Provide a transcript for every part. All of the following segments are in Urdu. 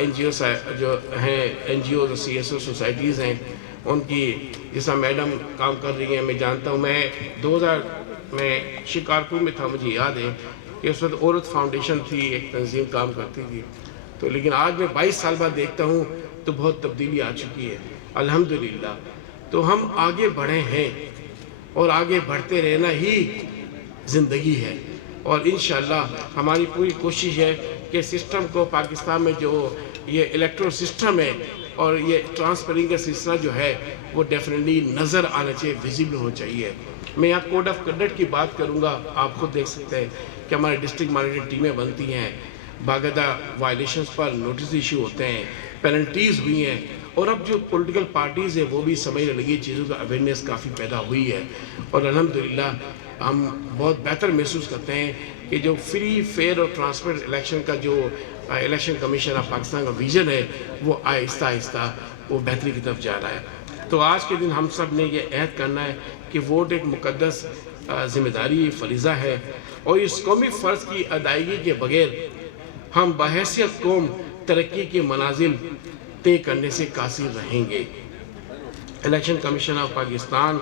این جی او جو ہیں این جی او اور سی ایس او سوسائٹیز ہیں ان کی جیسا میڈم کام کر رہی ہیں، میں جانتا ہوں. میں 2000 میں شکارپور میں تھا، مجھے یاد ہے کہ اس وقت عورت فاؤنڈیشن تھی، ایک تنظیم کام کرتی تھی. تو لیکن آج میں 22 سال بعد دیکھتا ہوں تو بہت تبدیلی آ چکی ہے الحمدللہ. تو ہم آگے بڑھے ہیں اور آگے بڑھتے رہنا ہی زندگی ہے. اور انشاءاللہ ہماری پوری کوشش ہے کہ سسٹم کو پاکستان میں جو یہ الیکٹرل سسٹم ہے اور یہ ٹرانسفرنگ کا سلسلہ جو ہے وہ ڈیفینیٹلی نظر آنا چاہیے، ویزیبل ہونا چاہیے. میں یہاں کوڈ آف کنڈکٹ کی بات کروں گا. آپ خود دیکھ سکتے ہیں کہ ہمارے ڈسٹرکٹ مانیٹرنگ ٹیمیں بنتی ہیں، باقاعدہ وائلیشنز پر نوٹس ایشو ہوتے ہیں، پینلٹیز ہوئی ہیں. اور اب جو پولیٹیکل پارٹیز ہیں وہ بھی سمجھنے لگی چیزوں کا اویئرنیس کافی پیدا ہوئی ہے. اور الحمدللہ ہم بہت بہتر محسوس کرتے ہیں کہ جو فری فیئر اور ٹرانسپیرنٹ الیکشن کا جو الیکشن کمیشن آف پاکستان کا ویژن ہے وہ آہستہ آہستہ وہ بہتری کی طرف جا رہا ہے. تو آج کے دن ہم سب نے یہ عہد کرنا ہے کہ ووٹ ایک مقدس ذمہ داری فریضہ ہے، اور اس قومی فرض کی ادائیگی کے بغیر ہم بحیثیت قوم ترقی کے منازل طے کرنے سے قاصر رہیں گے. الیکشن کمیشن آف پاکستان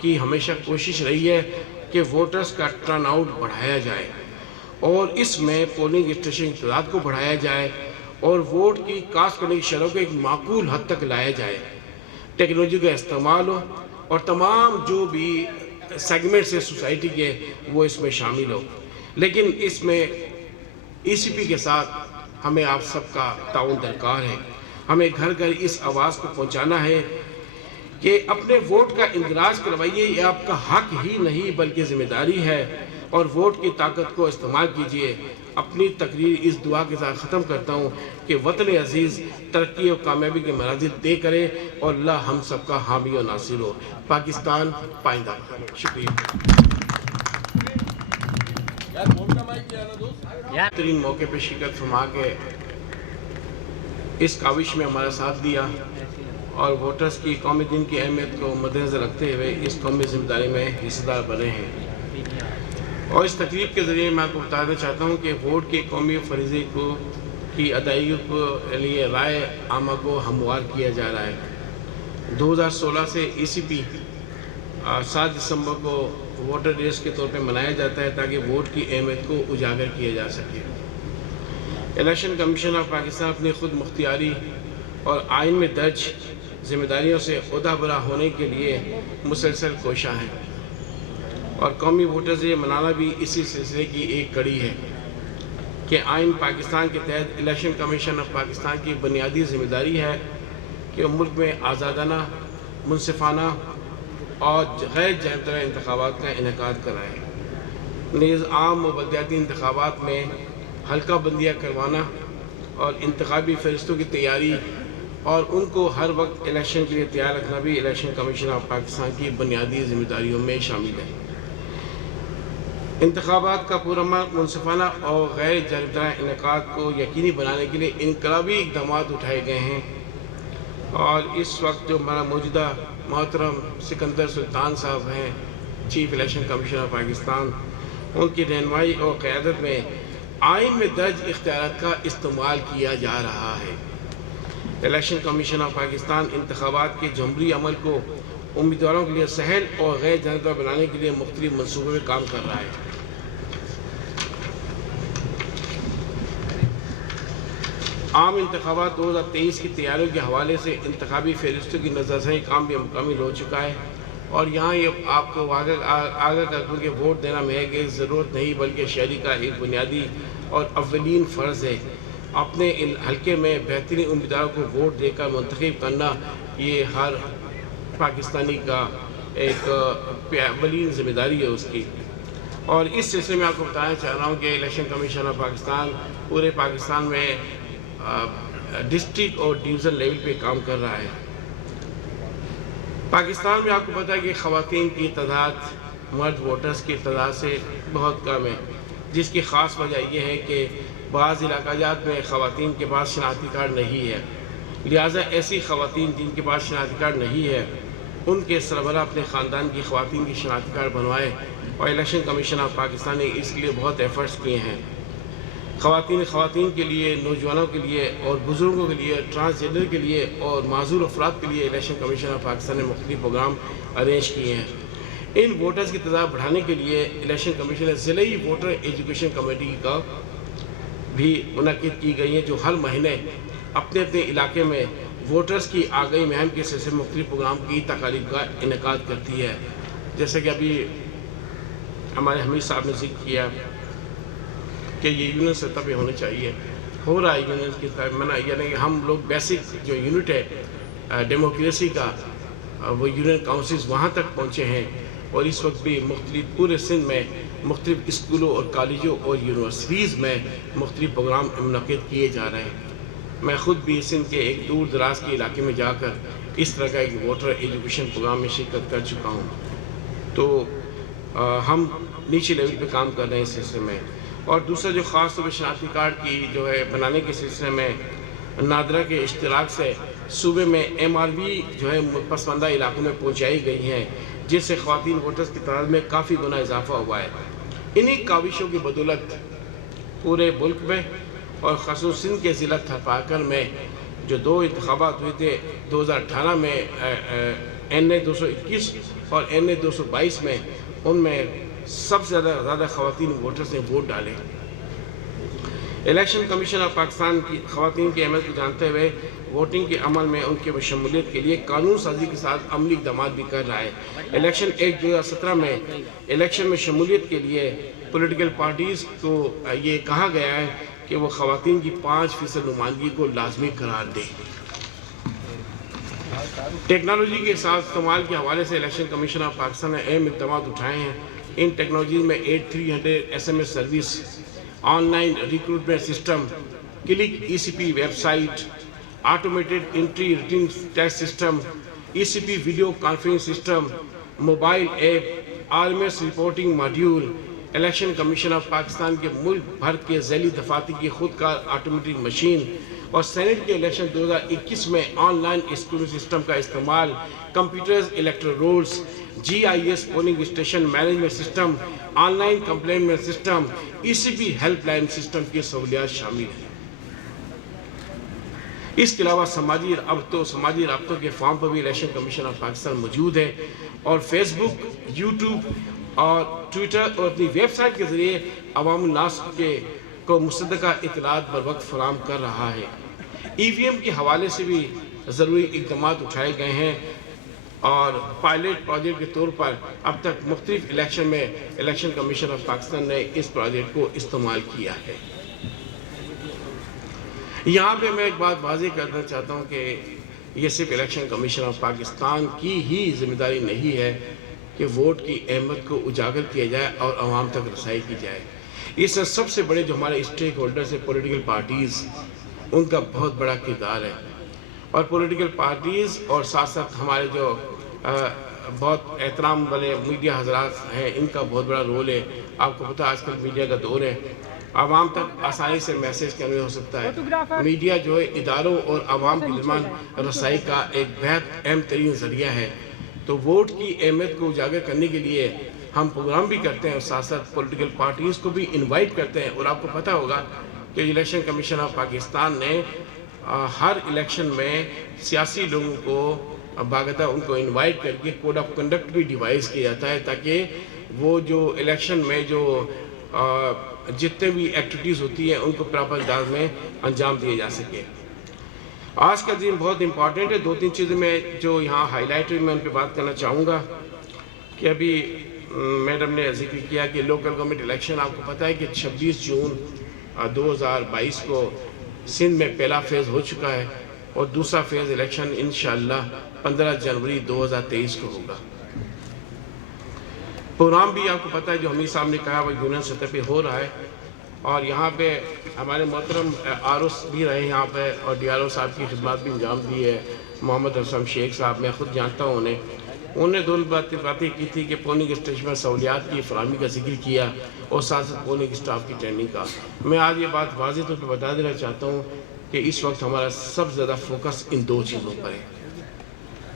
کی ہمیشہ کوشش رہی ہے کہ ووٹرز کا ٹرن آؤٹ بڑھایا جائے اور اس میں پولنگ اسٹیشن کی تعداد کو بڑھایا جائے اور ووٹ کی کاسٹ کرنے کی شرح کو ایک معقول حد تک لایا جائے. ٹیکنالوجی کا استعمال ہو اور تمام جو بھی سیگمنٹس ہیں سوسائٹی کے وہ اس میں شامل ہو. لیکن اس میں ای سی پی کے ساتھ ہمیں آپ سب کا تعاون درکار ہے. ہمیں گھر گھر اس آواز کو پہنچانا ہے کہ اپنے ووٹ کا اندراج کروائیے. یہ آپ کا حق ہی نہیں بلکہ ذمہ داری ہے، اور ووٹ کی طاقت کو استعمال کیجئے. اپنی تقریر اس دعا کے ساتھ ختم کرتا ہوں کہ وطن عزیز ترقی اور کامیابی کے منازل طے کرے اور اللہ ہم سب کا حامی و ناصر ہو. پاکستان پائندہ. شکریہ. بہترین موقع پہ شرکت فرما کے اس کاوش میں ہمارا ساتھ دیا اور ووٹرز کی قومی دن کی اہمیت کو مد نظر رکھتے ہوئے اس قومی ذمہ داری میں حصہ دار بنے ہیں. اور اس تقریب کے ذریعے میں آپ کو بتانا چاہتا ہوں کہ ووٹ کے قومی فریضے کی ادائیگی کے لیے رائے عامہ کو ہموار کیا جا رہا ہے. 2016 سے ای سی پی 7 دسمبر کو ووٹر ڈیز کے طور پہ منایا جاتا ہے تاکہ ووٹ کی اہمیت کو اجاگر کیا جا سکے. الیکشن کمیشن آف پاکستان اپنی خود مختاری اور آئین میں درج ذمہ داریوں سے عہدہ برا ہونے کے لیے مسلسل کوشاں ہیں، اور قومی ووٹرز یہ منانا بھی اسی سلسلے کی ایک کڑی ہے کہ آئین پاکستان کے تحت الیکشن کمیشن آف پاکستان کی بنیادی ذمہ داری ہے کہ ملک میں آزادانہ، منصفانہ اور غیر جانبدار انتخابات کا انعقاد کرائے. نیز عام و بلدیاتی انتخابات میں حلقہ بندیاں کروانا اور انتخابی فہرستوں کی تیاری اور ان کو ہر وقت الیکشن کے لیے تیار رکھنا بھی الیکشن کمیشن آف پاکستان کی بنیادی ذمہ داریوں میں شامل ہے. انتخابات کا پرامن، منصفانہ اور غیر جانبدار انعقاد کو یقینی بنانے کے لیے انقلابی اقدامات اٹھائے گئے ہیں، اور اس وقت جو ہمارا موجودہ محترم سکندر سلطان صاحب ہیں chief election commission of Pakistan, ان کی رہنمائی اور قیادت میں آئین میں درج اختیارات کا استعمال کیا جا رہا ہے. الیکشن کمیشن آف پاکستان انتخابات کے جمہوری عمل کو امیدواروں کے لیے سہل اور غیر جانبدار بنانے کے لیے مختلف منصوبوں میں کام کر رہا ہے. عام انتخابات 2023 کی تیاریوں کے حوالے سے انتخابی فہرستوں کی نظرثانی کام بھی مکمل ہو چکا ہے، اور یہاں یہ آپ کو آگاہ کروں کہ ووٹ دینا محض ایک ضرورت نہیں بلکہ شہری کا ایک بنیادی اور اولین فرض ہے. اپنے حلقے میں بہترین امیدواروں کو ووٹ دے کر منتخب کرنا یہ ہر پاکستانی کا ایک اولین ذمہ داری ہے اس کی. اور اس سلسلے میں آپ کو بتانا چاہ رہا ہوں کہ الیکشن کمیشن آف پاکستان پورے پاکستان میں ڈسٹرکٹ اور ڈویژن لیول پہ کام کر رہا ہے. پاکستان میں آپ کو پتہ ہے کہ خواتین کی تعداد مرد ووٹرز کی تعداد سے بہت کم ہے، جس کی خاص وجہ یہ ہے کہ بعض علاقہ جات میں خواتین کے پاس شناختی کارڈ نہیں ہے. لہٰذا ایسی خواتین جن کے پاس شناختی کارڈ نہیں ہے ان کے سربراہ اپنے خاندان کی خواتین کی شناختی کارڈ بنوائے، اور الیکشن کمیشن آف پاکستان نے اس کے لیے بہت ایفرٹس کیے ہیں. خواتین کے لیے، نوجوانوں کے لیے اور بزرگوں کے لیے، ٹرانسجنڈر کے لیے اور معذور افراد کے لیے الیکشن کمیشن آف پاکستان نے مختلف پروگرام ارینج کیے ہیں۔ ان ووٹرز کی تعداد بڑھانے کے لیے الیکشن کمیشن نے ضلعی ووٹر ایجوکیشن کمیٹی کا بھی منعقد کی گئی ہے، جو ہر مہینے اپنے اپنے علاقے میں ووٹرز کی آگاہی مہم کے سلسلے میں مختلف پروگرام کی تقاریب کا انعقاد کرتی ہے۔ جیسے کہ ابھی ہمارے حمید صاحب نے ذکر کیا کہ یہ یونین سطح پہ ہونا چاہیے، ہو رہا ہے یونین کی منع، یعنی کہ ہم لوگ بیسک جو یونٹ ہے ڈیموکریسی کا، وہ یونین کاؤنسلز وہاں تک پہنچے ہیں، اور اس وقت بھی مختلف پورے سندھ میں مختلف اسکولوں اور کالجوں اور یونیورسٹیز میں مختلف پروگرام منعقد کیے جا رہے ہیں۔ میں خود بھی سندھ کے ایک دور دراز کے علاقے میں جا کر اس طرح کا ایک ووٹر ایجوکیشن پروگرام میں شرکت کر چکا ہوں۔ تو ہم نیچے لیول پہ کام کر رہے ہیں اس سلسلے میں۔ اور دوسرا جو خاص طور پہ شناختی کارڈ کی جو ہے بنانے کے سلسلے میں نادرا کے اشتراک سے صوبے میں MRV جو ہے پسماندہ علاقوں میں پہنچائی گئی ہیں، جس سے خواتین ووٹرز کی تعداد میں کافی گنا اضافہ ہوا ہے۔ انہی کاوشوں کی بدولت پورے ملک میں اور خصوصاً سندھ کے ضلع تھرپاکر میں جو 2 انتخابات ہوئے تھے 2018 میں NA 221 اور NA 222 میں، ان میں سب سے زیادہ خواتین ووٹرز نے ووٹ ڈالے۔ الیکشن کمیشن آف پاکستان کی خواتین کی اہمیت کو جانتے ہوئے ووٹنگ کے عمل میں ان کے شمولیت کے لیے قانون سازی کے ساتھ عملی اقدامات بھی کر رہا ہے۔ الیکشن ایکٹ 2017 میں الیکشن میں شمولیت کے لیے پولیٹیکل پارٹیز کو یہ کہا گیا ہے کہ وہ خواتین کی 5% نمائندگی کو لازمی قرار دیں۔ ٹیکنالوجی کے ساتھ استعمال کے حوالے سے الیکشن کمیشن آف پاکستان نے اہم اقدامات اٹھائے ہیں۔ ان ٹیکنالوجیز میں 8300 SMS service, online recruitment system, click ECP website, automated entry rating test system, ECP video conference system, mobile app, RMS reporting module, election commission of Pakistan کے ملک بھر کے ذیلی دفاتر کی خود کار آٹومیٹک مشین، اور سینٹ کے الیکشن 2021 میں آن لائن اسکریننگ سسٹم کا استعمال، computers electoral rolls, GIS polling station management system, online complainment system, ECP helpline system کی سہولیات شامل ہیں۔ اس کے علاوہ سماجی رابطوں کے فارم پر بھی الیکشن کمیشن آف پاکستان موجود ہے، اور فیس بک، یوٹیوب اور ٹویٹر اور اپنی ویب سائٹ کے ذریعے عوام الناس کو مصدقہ اطلاعات بر وقت فراہم کر رہا ہے۔ EVM کے حوالے سے بھی ضروری اقدامات اٹھائے گئے ہیں، اور پائلٹ پروجیکٹ کے طور پر اب تک مختلف الیکشن میں الیکشن کمیشن آف پاکستان نے اس پروجیکٹ کو استعمال کیا ہے۔ یہاں پہ میں ایک بات واضح کرنا چاہتا ہوں کہ یہ صرف الیکشن کمیشن آف پاکستان کی ہی ذمہ داری نہیں ہے کہ ووٹ کی اہمیت کو اجاگر کیا جائے اور عوام تک رسائی کی جائے۔ اس میں سب سے بڑے جو ہمارے اسٹیک ہولڈرز ہیں پولیٹیکل پارٹیز، ان کا بہت بڑا کردار ہے، اور پولیٹیکل پارٹیز اور ساتھ ساتھ ہمارے جو بہت احترام والے میڈیا حضرات ہیں، ان کا بہت بڑا رول ہے۔ آپ کو پتہ آج کل میڈیا کا دور ہے، عوام تک آسانی سے میسیج کنوے ہو سکتا ہے۔ میڈیا جو ہے اداروں اور عوام کے درمیان رسائی کا ایک بہت اہم ترین ذریعہ ہے۔ تو ووٹ کی اہمیت کو اجاگر کرنے کے لیے ہم پروگرام بھی کرتے ہیں، اور ساتھ ساتھ پولیٹیکل پارٹیز کو بھی انوائٹ کرتے ہیں۔ اور آپ کو پتہ ہوگا کہ الیکشن کمیشن آف پاکستان نے ہر الیکشن میں سیاسی لوگوں کو باقاعدہ ان کو انوائٹ کر کے کوڈ آف کنڈکٹ بھی ڈیوائز کیا جاتا ہے، تاکہ وہ جو الیکشن میں جو جتنے بھی ایکٹیویٹیز ہوتی ہیں ان کو پراپر انداز میں انجام دیے جا سکے۔ آج کا دن بہت امپورٹنٹ ہے۔ 2-3 چیزیں میں جو یہاں ہائی لائٹ میں ان پہ بات کرنا چاہوں گا کہ ابھی میڈم نے ذکر کیا کہ لوکل گورنمنٹ الیکشن، آپ کو پتہ ہے کہ 26 جون 2022 کو سندھ میں پہلا فیز ہو چکا ہے، اور دوسرا فیز الیکشن انشاءاللہ 15 جنوری 2023 کو ہوگا۔ پروگرام بھی آپ کو پتہ ہے جو حمید صاحب نے کہا وہ یونین سطح پہ ہو رہا ہے، اور یہاں پہ ہمارے محترم آروس بھی رہے یہاں پہ، اور DRO صاحب کی خدمات بھی انجام دی ہے، محمد رسم شیخ صاحب، میں خود جانتا ہوں انہوں نے 2 باتیں کی تھی کہ پولنگ اسٹیشن میں سہولیات کی فراہمی کا ذکر کیا، اور ساتھ ساتھ پولنگ اسٹاف کی ٹریننگ کا۔ میں آج یہ بات واضح طور پہ بتا دینا چاہتا ہوں کہ اس وقت ہمارا سب سے زیادہ فوکس ان 2 چیزوں پر ہے،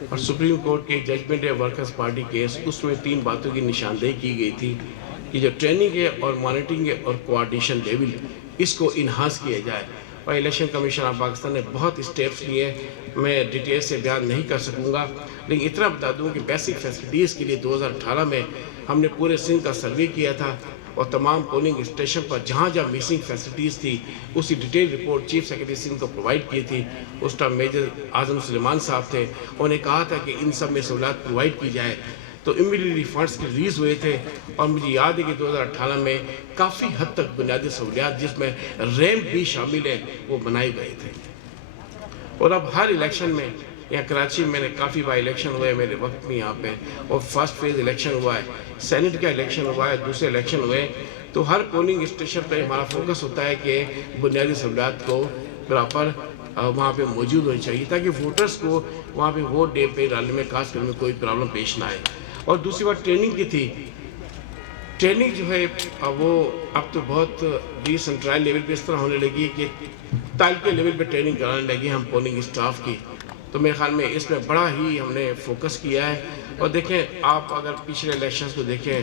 اور سپریم کورٹ کے ججمنٹ ہے ورکرز پارٹی کیس، اس میں 3 باتوں کی نشاندہی کی گئی تھی کہ جو ٹریننگ ہے اور مانیٹرنگ ہے اور کوارڈینیشن لیول، اس کو انہانس کیا جائے. اور الیکشن کمیشن آف پاکستان نے بہت اسٹیپس لیے, میں ڈیٹیل سے بیان نہیں کر سکوں گا, لیکن اتنا بتا دوں کہ بیسک فیسلٹیز کے لیے 2018 میں ہم نے پورے سندھ کا سروے کیا تھا, اور تمام پولنگ اسٹیشن پر جہاں جہاں مسنگ فیسلٹیز تھی اسی detail report chief secretary Sindh کو پرووائڈ کی تھی. اس ٹائم میجر اعظم سلیمان صاحب تھے, انہوں نے کہا تھا کہ ان سب میں سہولت پرووائڈ کی جائے, تو امیڈیٹلی فنڈس ریلیز ہوئے تھے. اور مجھے یاد ہے کہ 2018 میں کافی حد تک بنیادی سہولیات جس میں ریمپ بھی شامل ہے وہ بنائے گئے تھے. اور اب ہر الیکشن میں, یہاں کراچی میں نے کافی بائی الیکشن ہوئے میرے وقت میں یہاں پہ, اور فرسٹ فیز الیکشن ہوا ہے, سینٹ کا الیکشن ہوا ہے, دوسرے الیکشن ہوئے, تو ہر پولنگ اسٹیشن پہ ہمارا فوکس ہوتا ہے کہ بنیادی سہولیات کو پراپر وہاں پہ موجود ہونی چاہیے تاکہ ووٹرز کو وہاں پہ ووٹ ڈے پہ ڈالنے میں خاص کرنے میں کوئی پرابلم پیش نہ آئے. اور دوسری بات ٹریننگ کی تھی. ٹریننگ جو ہے وہ اب تو بہت ڈیسنٹرائل لیول پہ اس طرح ہونے لگی کہ تعلقے لیول پہ ٹریننگ کرانے لگے ہم پولنگ اسٹاف کی. تو میرے خیال میں اس میں بڑا ہی ہم نے فوکس کیا ہے. اور دیکھیں آپ اگر پچھلے الیکشنز کو دیکھیں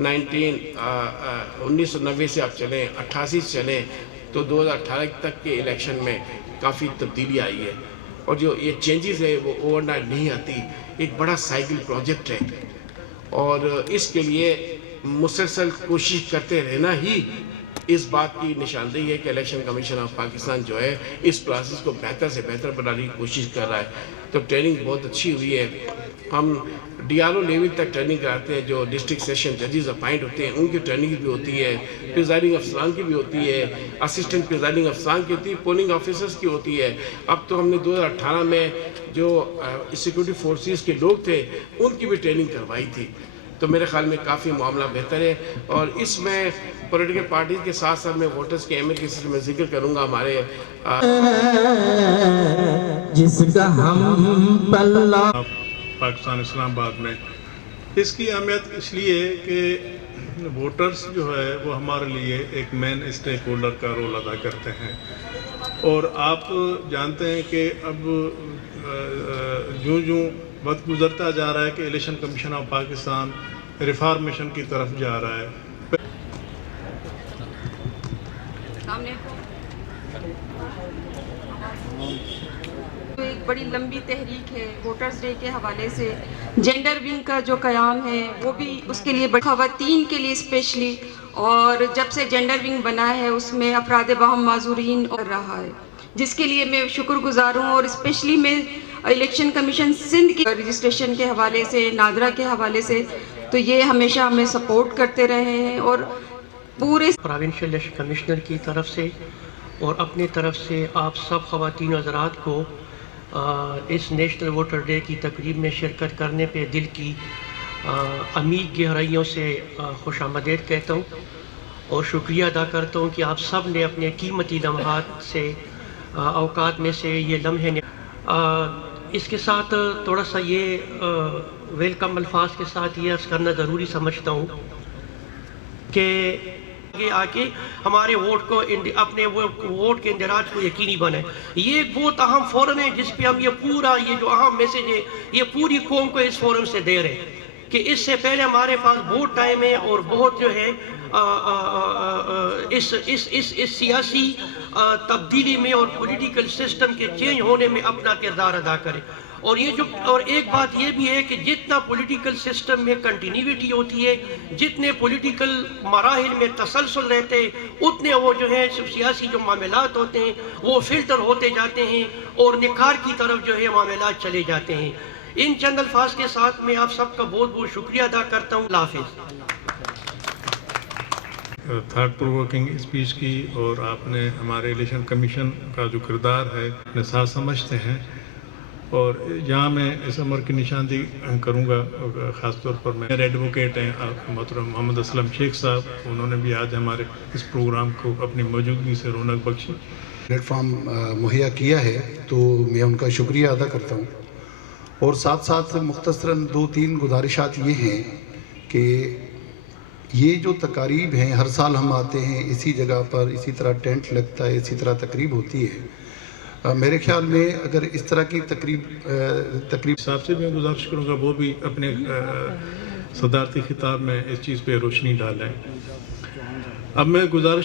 1990 سے آپ چلیں, 88 سے چلیں, تو 2018 تک کے الیکشن میں کافی تبدیلی آئی ہے. اور جو یہ چینجز ہے وہ اوور نائٹ نہیں آتی, ایک بڑا سائیکل پروجیکٹ ہے, اور اس کے لیے مسلسل کوشش کرتے رہنا ہی اس بات کی نشاندہی ہے کہ الیکشن کمیشن آف پاکستان جو ہے اس پروسیس کو بہتر سے بہتر بنانے کی کوشش کر رہا ہے. تو ٹریننگ بہت اچھی ہوئی ہے. ہم ڈی آر او لیول تک ٹریننگ کراتے ہیں, جو ڈسٹرکٹ سیشن ججز اپائنٹ ہوتے ہیں ان کی ٹریننگ بھی ہوتی ہے, پریزائڈنگ افسران کی بھی ہوتی ہے, اسسٹنٹ پریزائڈنگ افسران کی ہوتی ہے, پولنگ آفیسرز کی ہوتی ہے. اب تو ہم نے 2018 میں جو سیکورٹی فورسز کے لوگ تھے ان کی بھی ٹریننگ کروائی تھی. تو میرے خیال میں کافی معاملہ بہتر ہے. اور اس میں پولیٹیکل پارٹیز کے ساتھ ساتھ میں ووٹرز کے اہمیت کے سلسلے میں ذکر کروں گا. ہمارے جس کا ہم پلہ پاکستان اسلام آباد میں, اس کی اہمیت اس لیے کہ ووٹرز جو ہے وہ ہمارے لیے ایک مین اسٹیک ہولڈر کا رول ادا کرتے ہیں. اور آپ جانتے ہیں کہ اب جو وقت گزرتا جا رہا ہے کہ election commission of Pakistan reformation کی طرف جا رہا ہے. ایک بڑی لمبی تحریک ہے ووٹرز ڈے کے حوالے سے. جینڈر ونگ کا جو قیام ہے وہ بھی اس کے لیے خواتین کے لیے اسپیشلی, اور جب سے جینڈر ونگ بنا ہے اس میں افراد باہم معذورین کر رہا ہے, جس کے لیے میں شکر گزار ہوں. اور اسپیشلی میں الیکشن کمیشن سندھ کی رجسٹریشن کے حوالے سے, نادرا کے حوالے سے, تو یہ ہمیشہ ہمیں سپورٹ کرتے رہے ہیں. اور پورے پروونشل الیکشن کمشنر کی طرف سے اور اپنے طرف سے آپ سب خواتین حضرات کو اس نیشنل ووٹر ڈے کی تقریب میں شرکت کرنے پہ دل کی عمیق گہرائیوں سے خوش آمدید کہتا ہوں اور شکریہ ادا کرتا ہوں کہ آپ سب نے اپنے قیمتی لمحات سے اوقات میں سے یہ لمحے اس کے ساتھ تھوڑا سا یہ ویلکم الفاظ کے ساتھ یہ عرض کرنا ضروری سمجھتا ہوں کہ آ کے ہمارے ووٹ کو اپنے ووٹ کے اندراج کو یقینی بنائے. یہ ایک بہت اہم فورم ہے جس پہ ہم یہ پورا یہ جو اہم میسیج ہے یہ پوری قوم کو اس فورم سے دے رہے ہیں کہ اس سے پہلے ہمارے پاس بہت ٹائم ہے اور بہت جو ہے اس سیاسی تبدیلی میں اور پولیٹیکل سسٹم کے چینج ہونے میں اپنا کردار ادا کرے. اور ایک بات یہ بھی ہے کہ جتنا پولیٹیکل سسٹم میں کنٹینیوٹی ہوتی ہے, جتنے پولیٹیکل مراحل میں تسلسل رہتے ہیں, اتنے وہ جو ہے سیاسی جو معاملات ہوتے ہیں وہ فلٹر ہوتے جاتے ہیں اور نکھار کی طرف جو ہے معاملات چلے جاتے ہیں. ان چند الفاظ کے ساتھ میں آپ سب کا بہت بہت شکریہ ادا کرتا ہوں. اللہ حافظ. تھاٹ پرووکنگ اسپیچ کی, اور آپ نے ہمارے الیکشن کمیشن کا جو کردار ہے اپنے ساتھ سمجھتے ہیں. اور یہاں میں اس امر کی نشاندہی کروں گا, خاص طور پر میرے ایڈوکیٹ ہیں محترم محمد اسلم شیخ صاحب, انہوں نے بھی آج ہمارے اس پروگرام کو اپنی موجودگی سے رونق بخشی, پلیٹ فارم مہیا کیا ہے, تو میں ان کا شکریہ ادا کرتا ہوں. اور ساتھ ساتھ مختصراً 2-3 گزارشات یہ ہیں کہ یہ جو تقاریب ہیں ہر سال ہم آتے ہیں اسی جگہ پر, اسی طرح ٹینٹ لگتا ہے, اسی طرح تقریب ہوتی ہے. میرے خیال میں اگر اس طرح کی تقریب صاحب سے میں گزارش کروں گا وہ بھی اپنے صدارتی خطاب میں اس چیز پہ روشنی ڈالیں. اب میں گزارش